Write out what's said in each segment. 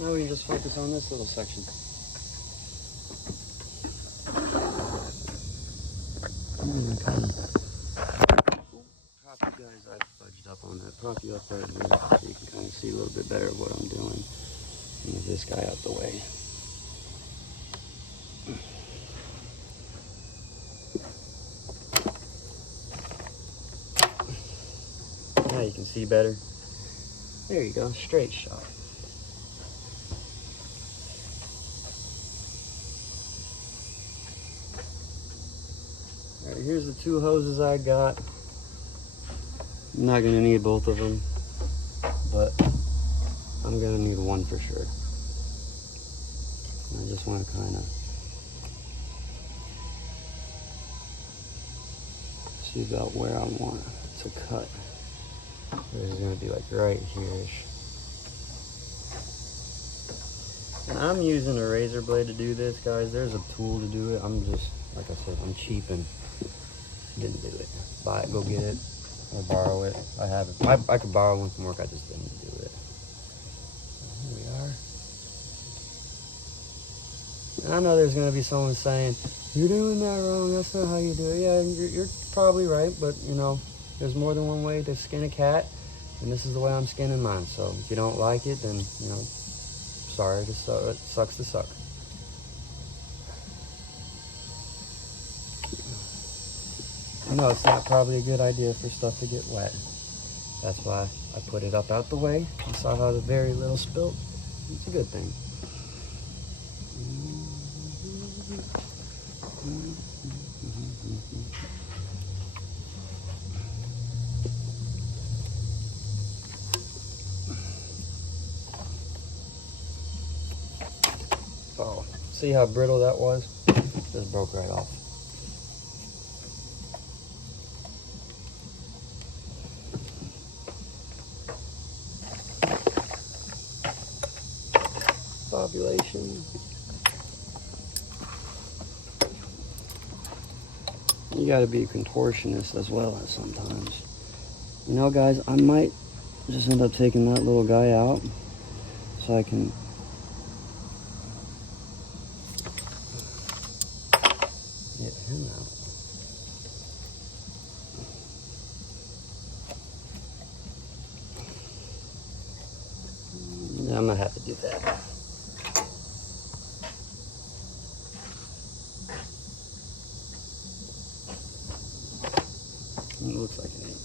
Now we can just focus on this little section. I'm gonna kind of prop you guys. I fudged up on that. Prop you up right here so you can kind of see a little bit better of what I'm doing. Move this guy out the way. Now you can see better. There you go, straight shot. All right, here's the 2 hoses I got. I'm not gonna need both of them, but I'm gonna need one for sure. I just want to kind of see about where I want to cut. This is gonna be like right here-ish. And I'm using a razor blade to do this, guys. There's a tool to do it. I'm just, like I said, I'm cheap and didn't do it. Buy it, go get it, or borrow it. I have it. I could borrow one from work. I just didn't do it. Here we are. And I know there's gonna be someone saying, "You're doing that wrong. That's not how you do it." Yeah, you're probably right, but you know, there's more than one way to skin a cat, and this is the way I'm skinning mine. So if you don't like it, then you know, sorry, it sucks to suck. No, it's not probably a good idea for stuff to get wet. That's why I put it up out the way. You saw how the very little spilt. It's a good thing. Oh, see how brittle that was? Just broke right off. Population. You gotta be a contortionist as well as sometimes. You know, guys, I might just end up taking that little guy out so I can get him out. Yeah, I'm gonna have to do that. It looks like an 8.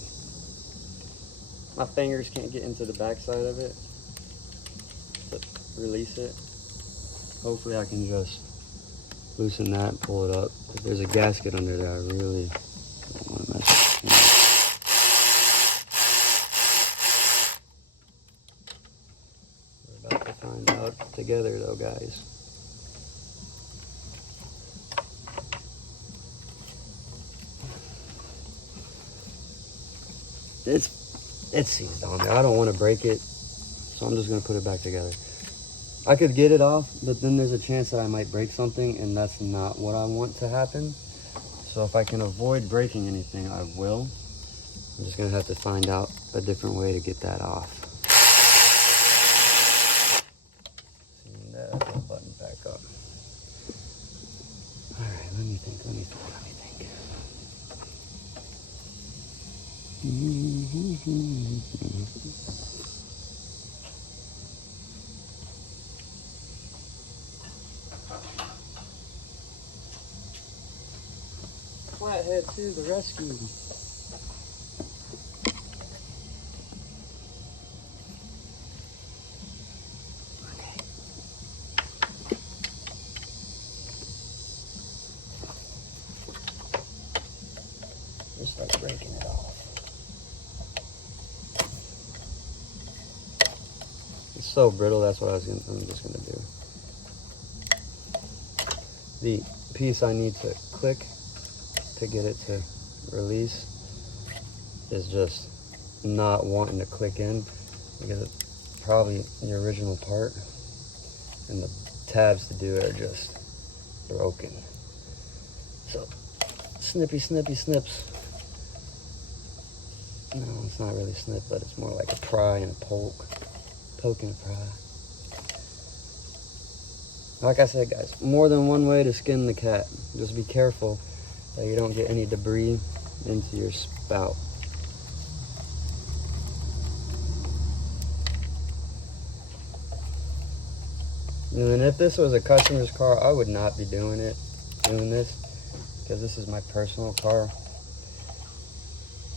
My fingers can't get into the back side of it to release it. Hopefully I can just loosen that and pull it up. If there's a gasket under there, I really don't want to mess with it. We're about to find out together though, guys. It's seized on there. I don't want to break it, so I'm just going to put it back together. I could get it off, but then there's a chance that I might break something, and that's not what I want to happen. So if I can avoid breaking anything, I will. I'm just going to have to find out a different way to get that off. And that button back up. All right, let me think. Flathead to the rescue. Okay. Just start breaking it off. It's so brittle, that's what I'm just gonna do. The piece I need to click to get it to release is just not wanting to click in because it's probably the original part, and the tabs to do it are just broken. So snippy snips. No, it's not really snip, but it's more like a pry and a poke and a pry. Like I said, guys, more than one way to skin the cat. Just be careful that you don't get any debris into your spout. And then if this was a customer's car, I would not be doing this, because this is my personal car.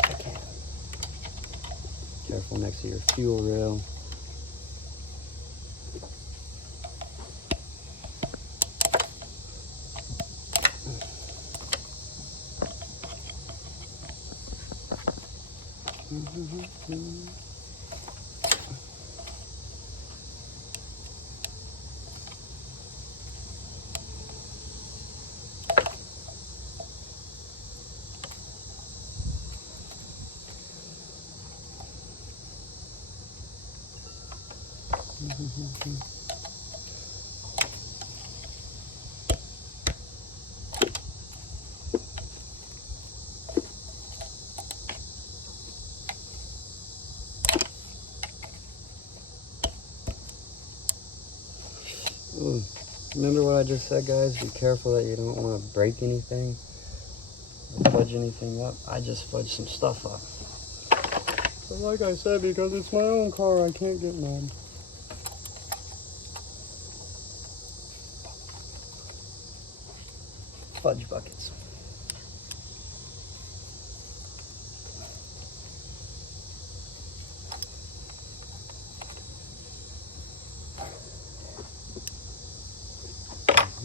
I can't. Careful next to your fuel rail. Ooh. Remember what I just said, guys? Be careful that you don't want to break anything or fudge anything up. I just fudged some stuff up. But like I said, because it's my own car, I can't get mad. Fudge buckets.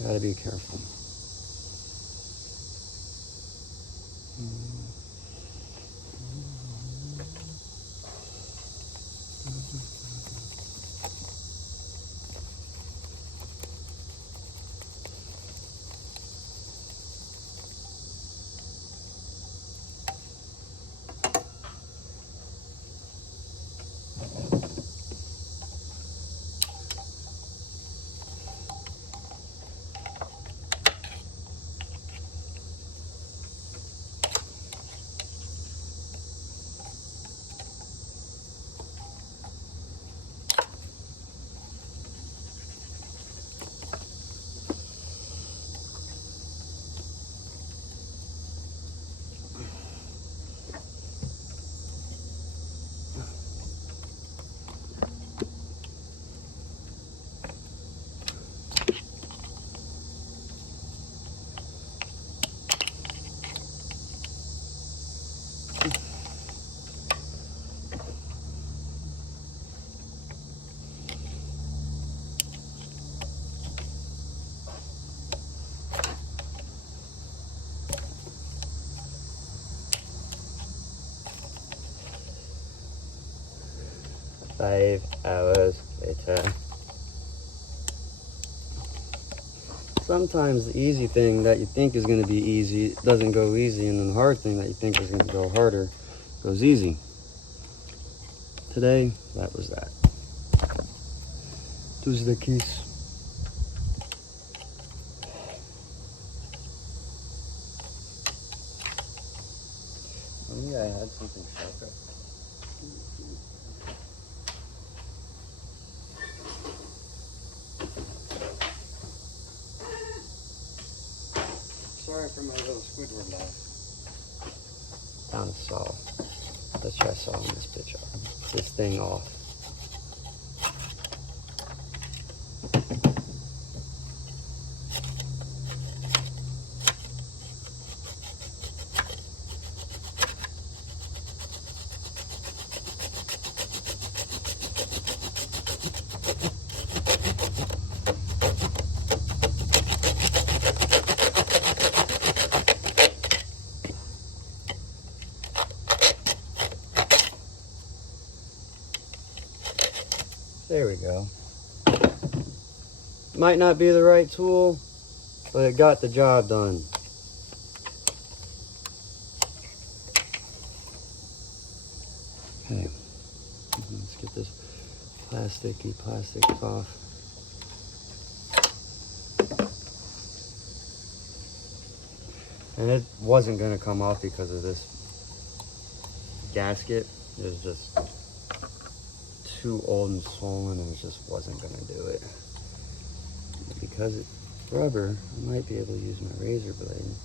Gotta be careful. Five hours later. Sometimes the easy thing that you think is going to be easy doesn't go easy, and then the hard thing that you think is going to go harder goes easy. Today, that was that. Tus the keys. Maybe I had something sharper. Sorry for my little Squidward laugh. Found a saw. Let's try sawing this bitch off. This thing off. There we go. Might not be the right tool, but it got the job done. Okay, let's get this plastic off. And it wasn't gonna come off because of this gasket. It was just too old and swollen, and it just wasn't gonna do it. because it's rubber, I might be able to use my razor blade.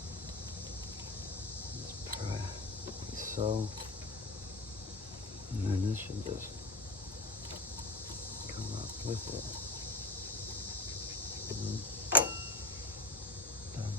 Just pry like so. And then this should just come up with it. Done.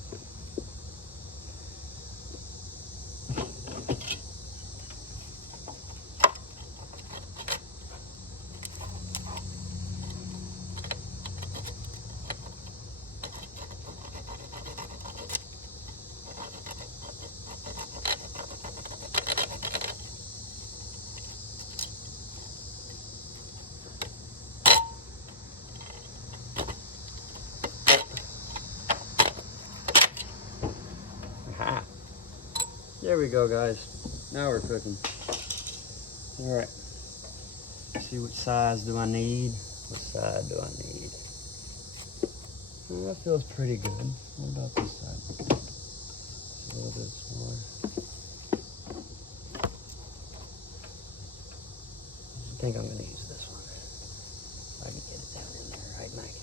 Aha. There we go, guys. Now we're cooking. All right. See, what size do I need? What side do I need? Oh, that feels pretty good. What about this side? Just a little bit smaller. I think I'm gonna use this one. I can get it down in there, right, Mike?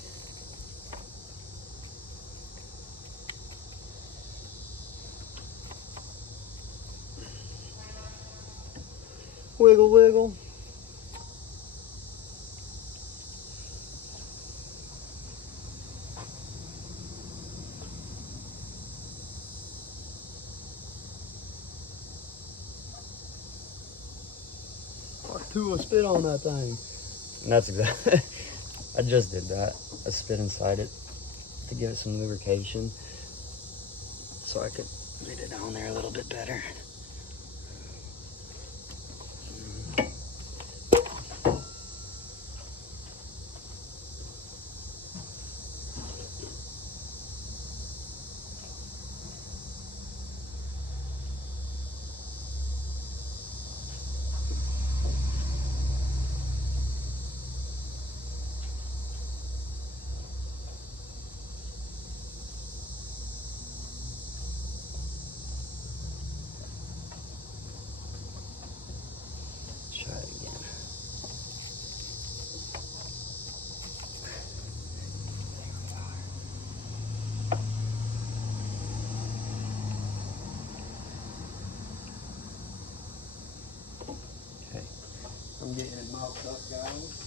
Wiggle, wiggle. Who will spit on that thing? And that's exactly, I just did that. I spit inside it to give it some lubrication so I could get it down there a little bit better. Try it again. Okay, I'm getting it mopped up, guys.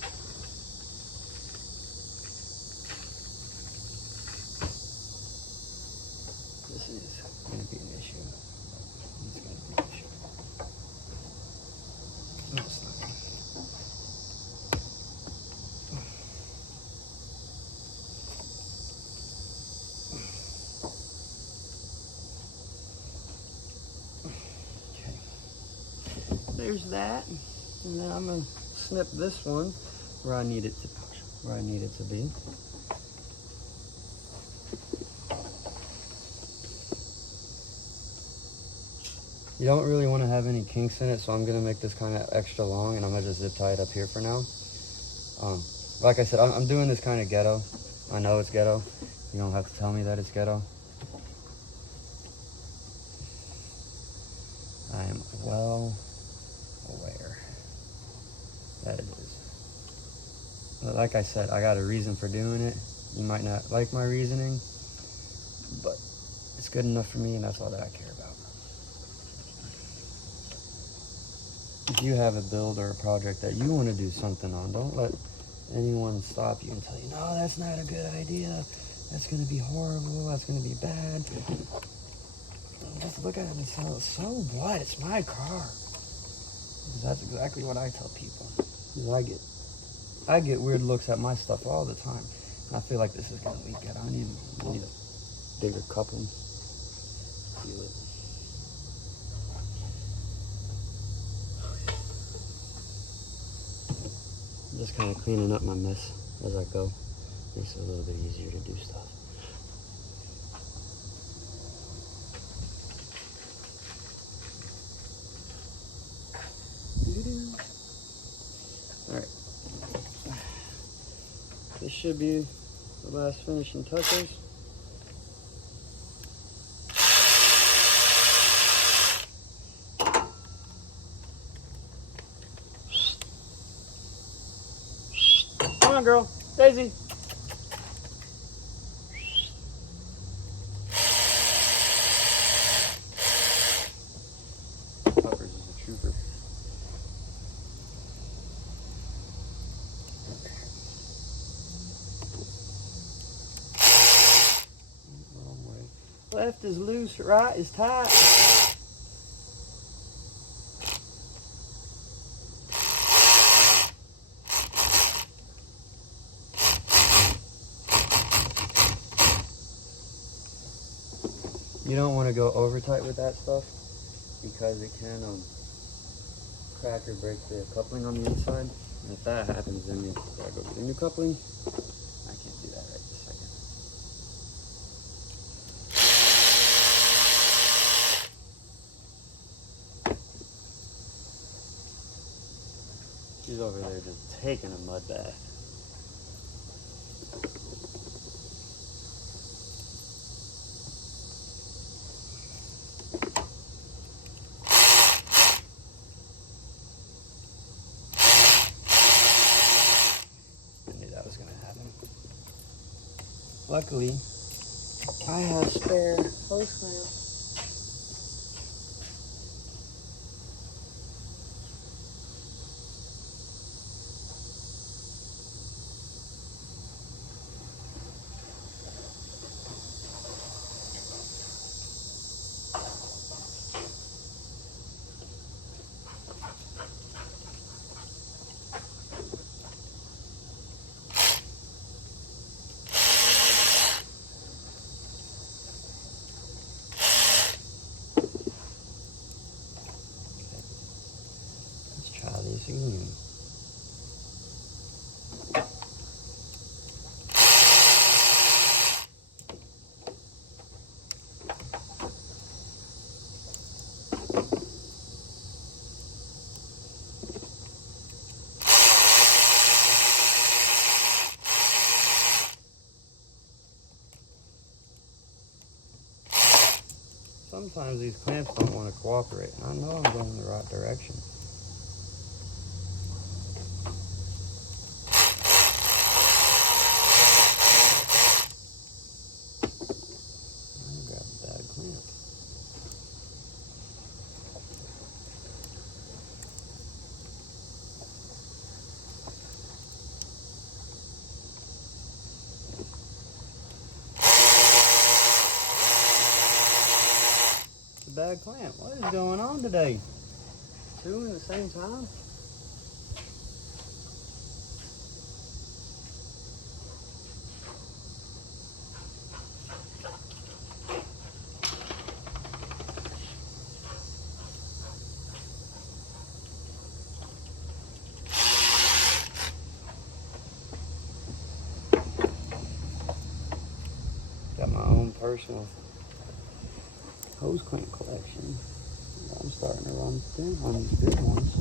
This is going to be an issue. It's going to be an issue. No, it's not. Okay. There's that. And then I'm going to snip this one where I need it to be. You don't really want to have any kinks in it, so I'm going to make this kind of extra long, and I'm going to just zip tie it up here for now. Like I said, I'm doing this kind of ghetto. I know it's ghetto. You don't have to tell me that it's ghetto. I am well aware that it is. But like I said, I got a reason for doing it. You might not like my reasoning, but it's good enough for me, and that's all that I care about. If you have a build or a project that you want to do something on, don't let anyone stop you and tell you, no, that's not a good idea. That's going to be horrible. That's going to be bad. Just look at it and say, so what? It's my car. Because that's exactly what I tell people. Because I get weird looks at my stuff all the time. And I feel like this is going to leak it. I need a bigger cup and seal it. Just kind of cleaning up my mess as I go. Makes it a little bit easier to do stuff. Alright. This should be the last finishing touches. Come on, girl. Daisy. Left is loose, right is tight. You don't want to go over tight with that stuff because it can crack or break the coupling on the inside. And if that happens, then you gotta go get a new coupling. I can't do that right this second. She's over there just taking a mud bath. Luckily, I have spare hose clamps. Try this again. Sometimes these clamps don't want to cooperate, and I know I'm going in the right direction. Bad clamp. What is going on today? Two in the same time? Got my own personal hose clamp collection. I'm starting to run thin on these big ones.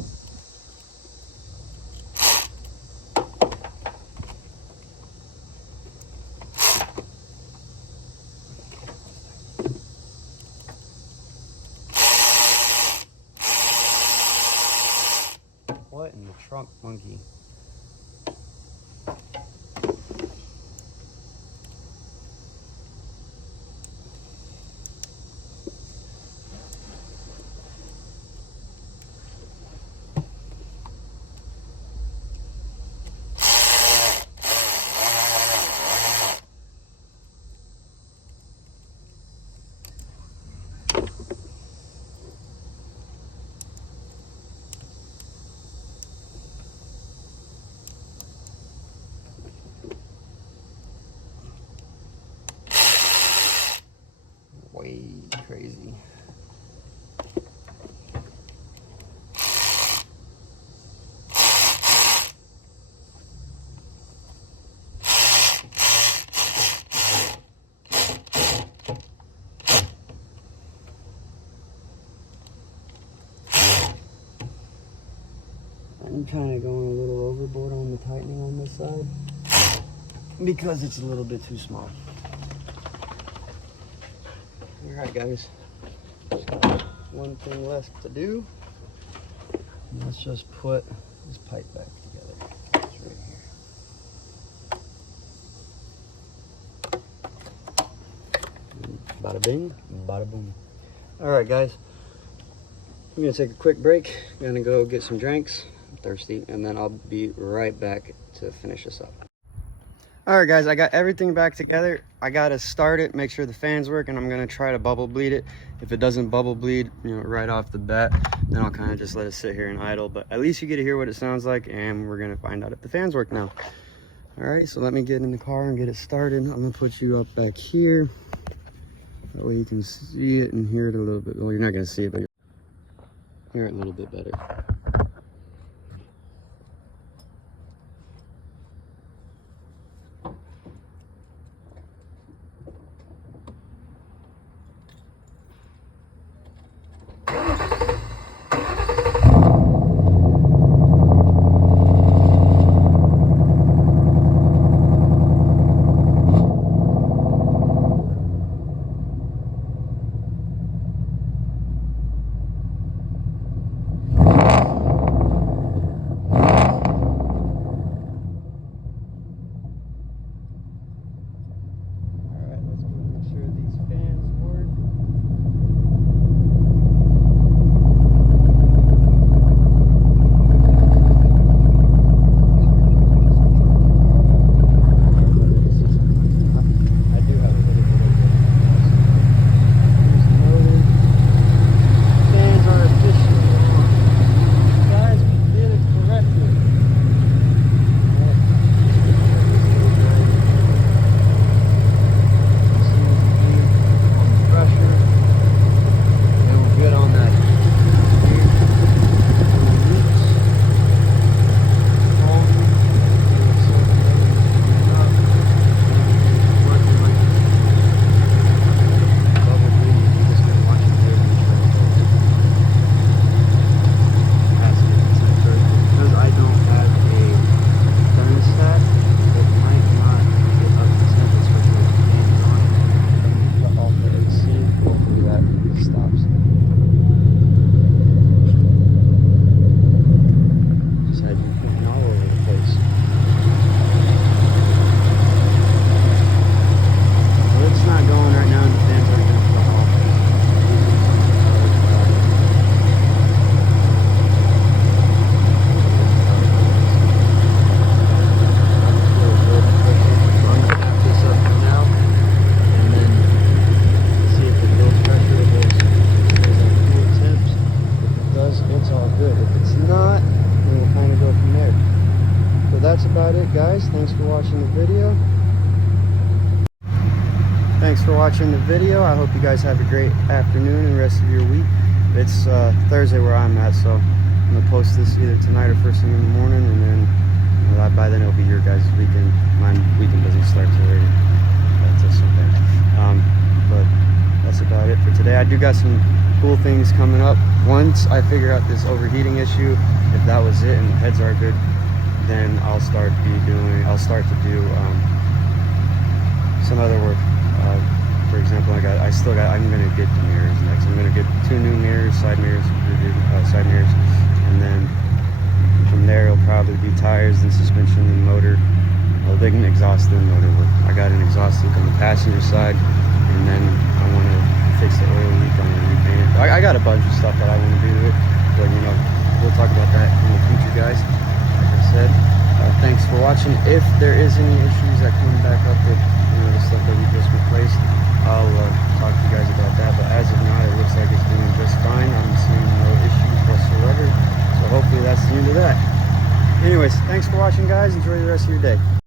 What in the trunk, monkey? Way crazy. I'm kind of going a little overboard on the tightening on this side because it's a little bit too small. Alright guys, just got one thing left to do. And let's just put this pipe back together. It's right here. Bada bing, bada boom. Alright guys, I'm gonna take a quick break. I'm gonna go get some drinks. I'm thirsty, and then I'll be right back to finish this up. All right, guys, I got everything back together. I gotta start it, make sure the fans work, and I'm gonna try to bubble bleed it. If it doesn't bubble bleed, you know, right off the bat, then I'll kind of just let it sit here and idle. But at least you get to hear what it sounds like, and we're gonna find out if the fans work now. All right, so let me get in the car and get it started. I'm gonna put you up back here. That way you can see it and hear it a little bit. Well, you're not gonna see it, but you'll hear it a little bit better. That's about it, guys. Thanks for watching the video. Thanks for watching the video. I hope you guys have a great afternoon and rest of your week. It's Thursday where I'm at, so I'm gonna post this either tonight or first thing in the morning, and then by then it'll be your guys' weekend. My weekend doesn't start till later. That's Sunday. But that's about it for today. I do got some cool things coming up. Once I figure out this overheating issue, if that was it and the heads are good, then I'll start to do some other work. For example, I'm gonna get the mirrors next. I'm gonna get 2 new mirrors, side mirrors, and then from there it'll probably be tires and suspension and motor. Well, they can exhaust and motor work. I got an exhaust leak on the passenger side, and then I want to fix the oil leak. I'm gonna repaint it. I got a bunch of stuff that I want to do to it, but you know, we'll talk about that in the future, guys. Said. Thanks for watching. If there is any issues that come back up with the stuff that we just replaced, I'll talk to you guys about that. But as of now, it looks like it's doing just fine. I'm seeing no issues whatsoever. So hopefully that's the end of that. Anyways, thanks for watching, guys. Enjoy the rest of your day.